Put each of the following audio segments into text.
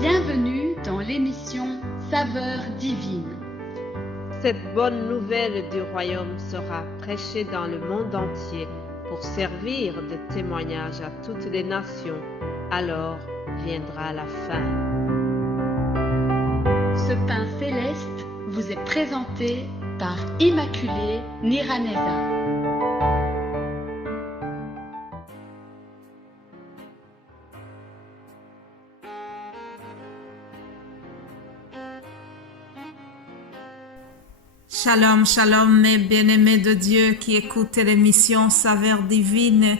Bienvenue dans l'émission Saveurs divines. Cette bonne nouvelle du royaume sera prêchée dans le monde entier pour servir de témoignage à toutes les nations. Alors viendra la fin. Ce pain céleste vous est présenté par Immaculée Niraneza. Shalom, shalom, mes bien-aimés de Dieu qui écoutent l'émission Saveurs divines.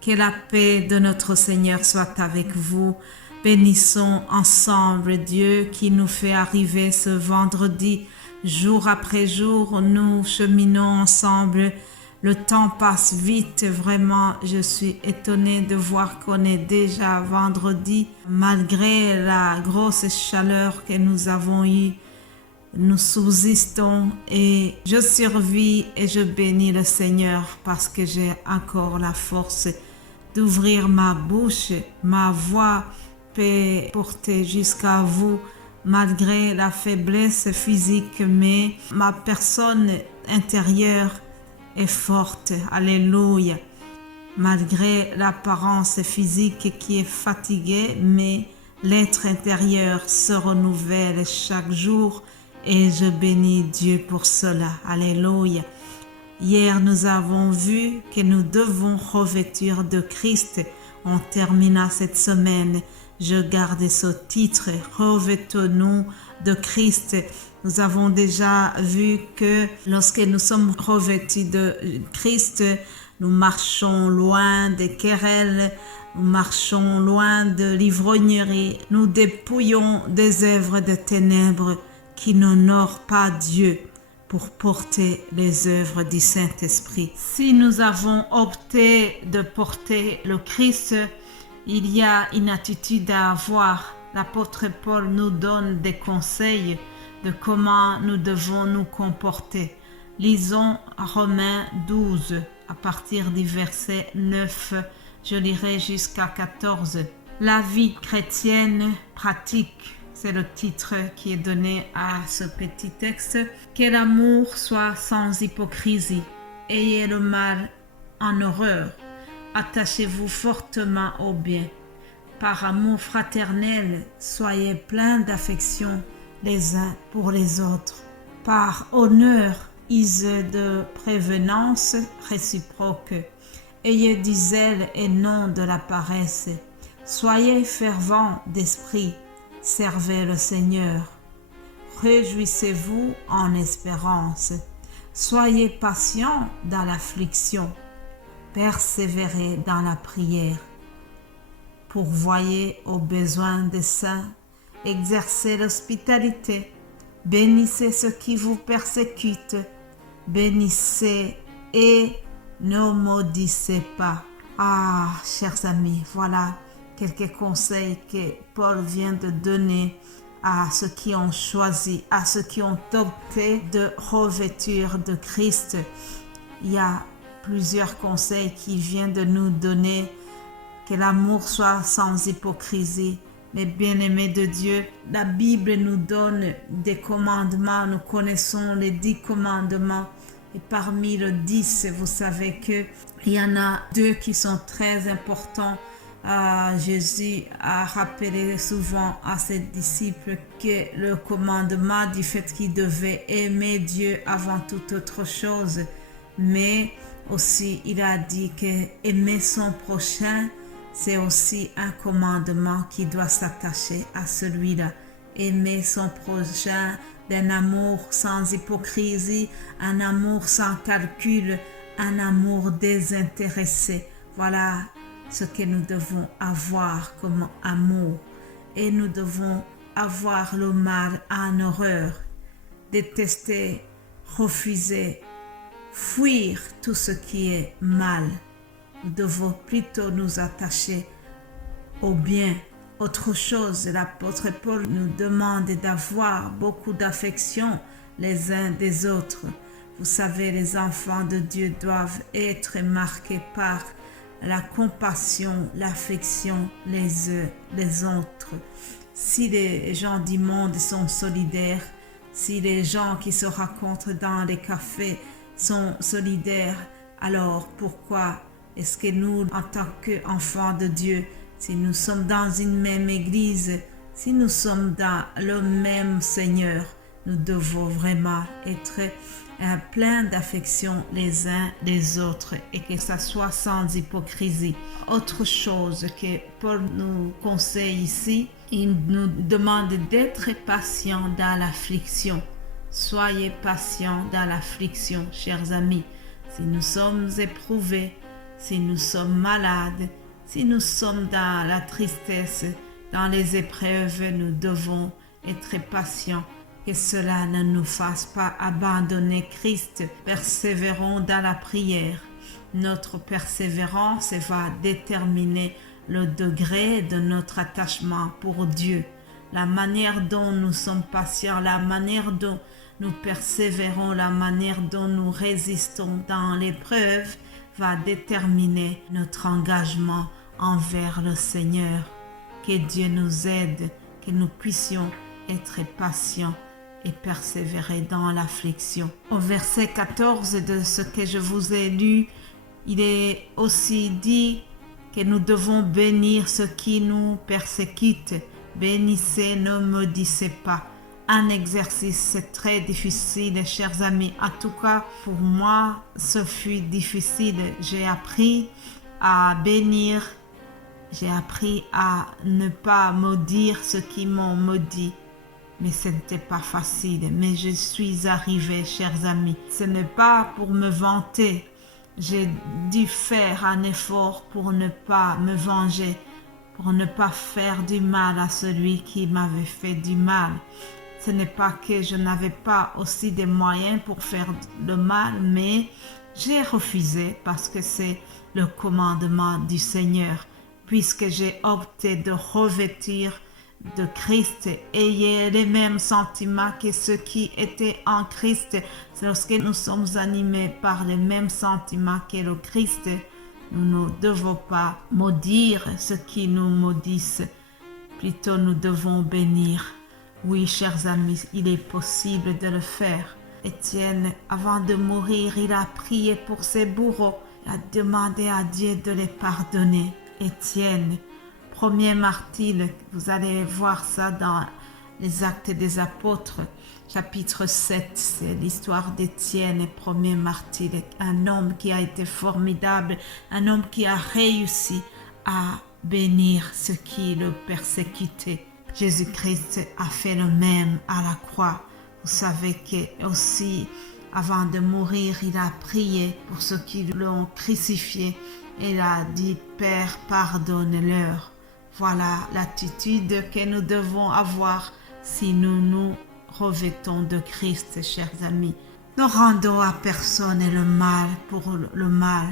Que la paix de notre Seigneur soit avec vous. Bénissons ensemble Dieu qui nous fait arriver ce vendredi. Jour après jour, nous cheminons ensemble. Le temps passe vite, vraiment. Je suis étonnée de voir qu'on est déjà vendredi. Malgré la grosse chaleur que nous avons eue, nous subsistons et je survis et je bénis le Seigneur parce que j'ai encore la force d'ouvrir ma bouche. Ma voix peut porter jusqu'à vous malgré la faiblesse physique, mais ma personne intérieure est forte. Alléluia. Malgré l'apparence physique qui est fatiguée, mais l'être intérieur se renouvelle chaque jour. Et je bénis Dieu pour cela. Alléluia. Hier, nous avons vu que nous devons revêtir de Christ. On termina cette semaine. Je garde ce titre. Revêtons-nous de Christ. Nous avons déjà vu que lorsque nous sommes revêtus de Christ, nous marchons loin des querelles. Nous marchons loin de l'ivrognerie. Nous dépouillons des œuvres de ténèbres qui n'honore pas Dieu pour porter les œuvres du Saint-Esprit. Si nous avons opté de porter le Christ, il y a une attitude à avoir. L'apôtre Paul nous donne des conseils de comment nous devons nous comporter. Lisons Romains 12, à partir du verset 9, je lirai jusqu'à 14. La vie chrétienne pratique. C'est le titre qui est donné à ce petit texte. Que l'amour soit sans hypocrisie. Ayez le mal en horreur. Attachez-vous fortement au bien. Par amour fraternel, soyez pleins d'affection les uns pour les autres. Par honneur, usez de prévenance réciproque. Ayez du zèle et non de la paresse. Soyez fervents d'esprit. Servez le Seigneur. Réjouissez-vous en espérance. Soyez patients dans l'affliction. Persévérez dans la prière. Pourvoyez aux besoins des saints. Exercez l'hospitalité. Bénissez ceux qui vous persécutent. Bénissez et ne maudissez pas. Ah, chers amis, voilà quelques conseils que Paul vient de donner à ceux qui ont choisi, à ceux qui ont opté de revêtir de Christ. Il y a plusieurs conseils qu'il vient de nous donner. Que l'amour soit sans hypocrisie. Mais bien-aimés de Dieu, la Bible nous donne des commandements. Nous connaissons les 10 commandements. Et parmi les 10, vous savez qu'il y en a 2 qui sont très importants. Jésus a rappelé souvent à ses disciples que le commandement du fait qu'il devait aimer Dieu avant toute autre chose, mais aussi il a dit que aimer son prochain, c'est aussi un commandement qui doit s'attacher à celui-là. Aimer son prochain d'un amour sans hypocrisie, un amour sans calcul, un amour désintéressé. Voilà ce que nous devons avoir comme amour. Et nous devons avoir le mal en horreur, détester, refuser, fuir tout ce qui est mal. Nous devons plutôt nous attacher au bien. Autre chose, l'apôtre Paul nous demande d'avoir beaucoup d'affection les uns des autres. Vous savez, les enfants de Dieu doivent être marqués par la compassion, l'affection les uns les autres. Si les gens du monde sont solidaires, si les gens qui se rencontrent dans les cafés sont solidaires, alors pourquoi est-ce que nous, en tant qu'enfants de Dieu, si nous sommes dans une même église, si nous sommes dans le même Seigneur, nous devons vraiment être pleins d'affection les uns les autres et que ça soit sans hypocrisie. Autre chose que Paul nous conseille ici, il nous demande d'être patients dans l'affliction. Soyez patients dans l'affliction, chers amis. Si nous sommes éprouvés, si nous sommes malades, si nous sommes dans la tristesse, dans les épreuves, nous devons être patients. Que cela ne nous fasse pas abandonner Christ. Persévérons dans la prière. Notre persévérance va déterminer le degré de notre attachement pour Dieu. La manière dont nous sommes patients, la manière dont nous persévérons, la manière dont nous résistons dans l'épreuve va déterminer notre engagement envers le Seigneur. Que Dieu nous aide, que nous puissions être patients et persévérer dans l'affliction. Au verset 14 de ce que je vous ai lu, il est aussi dit que nous devons bénir ceux qui nous persécutent. Bénissez, ne maudissez pas. Un exercice très difficile, chers amis. En tout cas, pour moi, ce fut difficile. J'ai appris à bénir. J'ai appris à ne pas maudire ceux qui m'ont maudit. Mais ce n'était pas facile. Mais je suis arrivée, chers amis. Ce n'est pas pour me vanter. J'ai dû faire un effort pour ne pas me venger, pour ne pas faire du mal à celui qui m'avait fait du mal. Ce n'est pas que je n'avais pas aussi des moyens pour faire le mal, mais j'ai refusé parce que c'est le commandement du Seigneur. Puisque j'ai opté de revêtir de Christ, ayez les mêmes sentiments que ceux qui étaient en Christ. Lorsque nous sommes animés par les mêmes sentiments que le Christ, nous ne devons pas maudire ceux qui nous maudissent. Plutôt, nous devons bénir. Oui, chers amis, il est possible de le faire. Étienne, avant de mourir, il a prié pour ses bourreaux. Il a demandé à Dieu de les pardonner. Étienne, premier martyr, vous allez voir ça dans les Actes des Apôtres, chapitre 7, c'est l'histoire d'Étienne, premier martyr, un homme qui a été formidable, un homme qui a réussi à bénir ceux qui le persécutaient. Jésus-Christ a fait le même à la croix. Vous savez que aussi, avant de mourir, il a prié pour ceux qui l'ont crucifié. Il a dit, Père, pardonne-leur. Voilà l'attitude que nous devons avoir si nous nous revêtons de Christ, chers amis. Ne rendons à personne le mal pour le mal.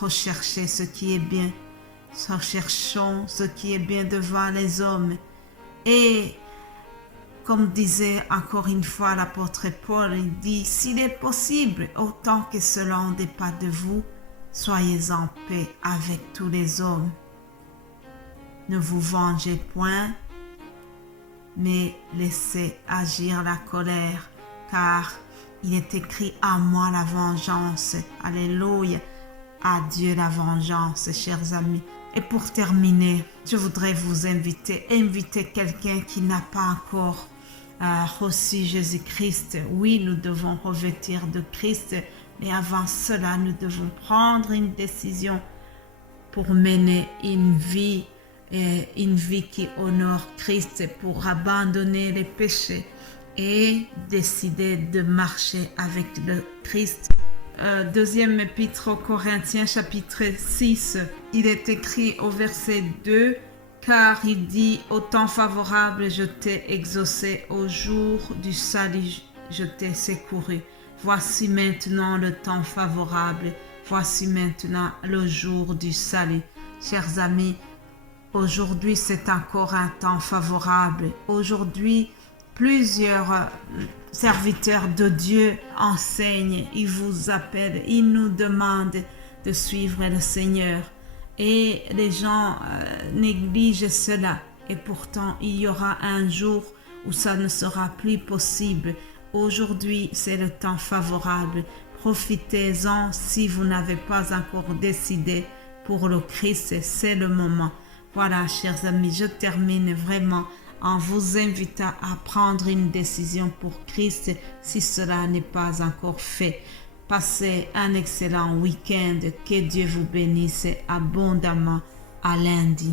Recherchez ce qui est bien. Recherchons ce qui est bien devant les hommes. Et comme disait encore une fois l'apôtre Paul, il dit, s'il est possible, autant que cela ne dépend de vous, soyez en paix avec tous les hommes. Ne vous vengez point, mais laissez agir la colère, car il est écrit à moi la vengeance. Alléluia, à Dieu la vengeance, chers amis. Et pour terminer, je voudrais vous inviter quelqu'un qui n'a pas encore reçu Jésus-Christ. Oui, nous devons revêtir de Christ, mais avant cela, nous devons prendre une décision pour mener une vie qui honore Christ, pour abandonner les péchés et décider de marcher avec le Christ. Deuxième épître aux Corinthiens, chapitre 6, il est écrit au verset 2, car il dit, au temps favorable, je t'ai exaucé, au jour du salut, je t'ai secouru. Voici maintenant le temps favorable, voici maintenant le jour du salut. Chers amis, aujourd'hui c'est encore un temps favorable. Aujourd'hui, plusieurs serviteurs de Dieu enseignent, ils vous appellent, ils nous demandent de suivre le Seigneur. Et les gens négligent cela. et pourtant il y aura un jour où ça ne sera plus possible. Aujourd'hui, c'est le temps favorable. Profitez-en si vous n'avez pas encore décidé pour le Christ, c'est le moment. Voilà, chers amis, je termine vraiment en vous invitant à prendre une décision pour Christ si cela n'est pas encore fait. Passez un excellent week-end. Que Dieu vous bénisse abondamment. À lundi.